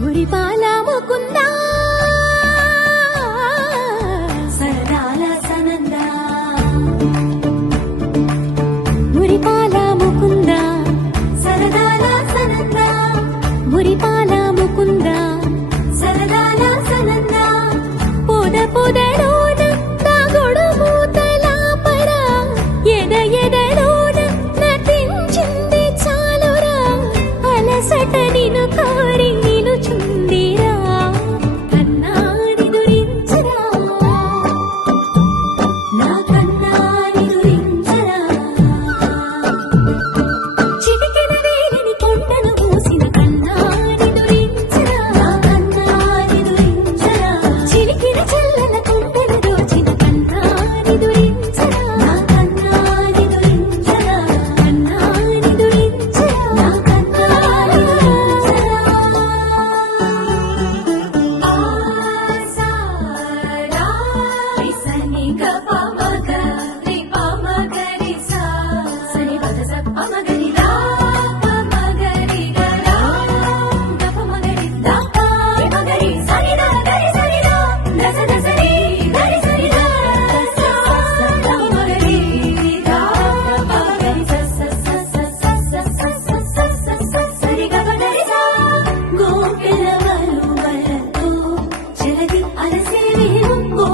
మురిపాల ముకుందా సరదాల సనందా మురిపాల ముకుందా సరదాల సనందా మురిపాల ముకుందా సరదాల సనందా పొద పొదలోన తాగుడు మూతలాపరా ఎద ఎదలోన నటించింది చాలురా అలసట నిను కోరి అలసేవేమో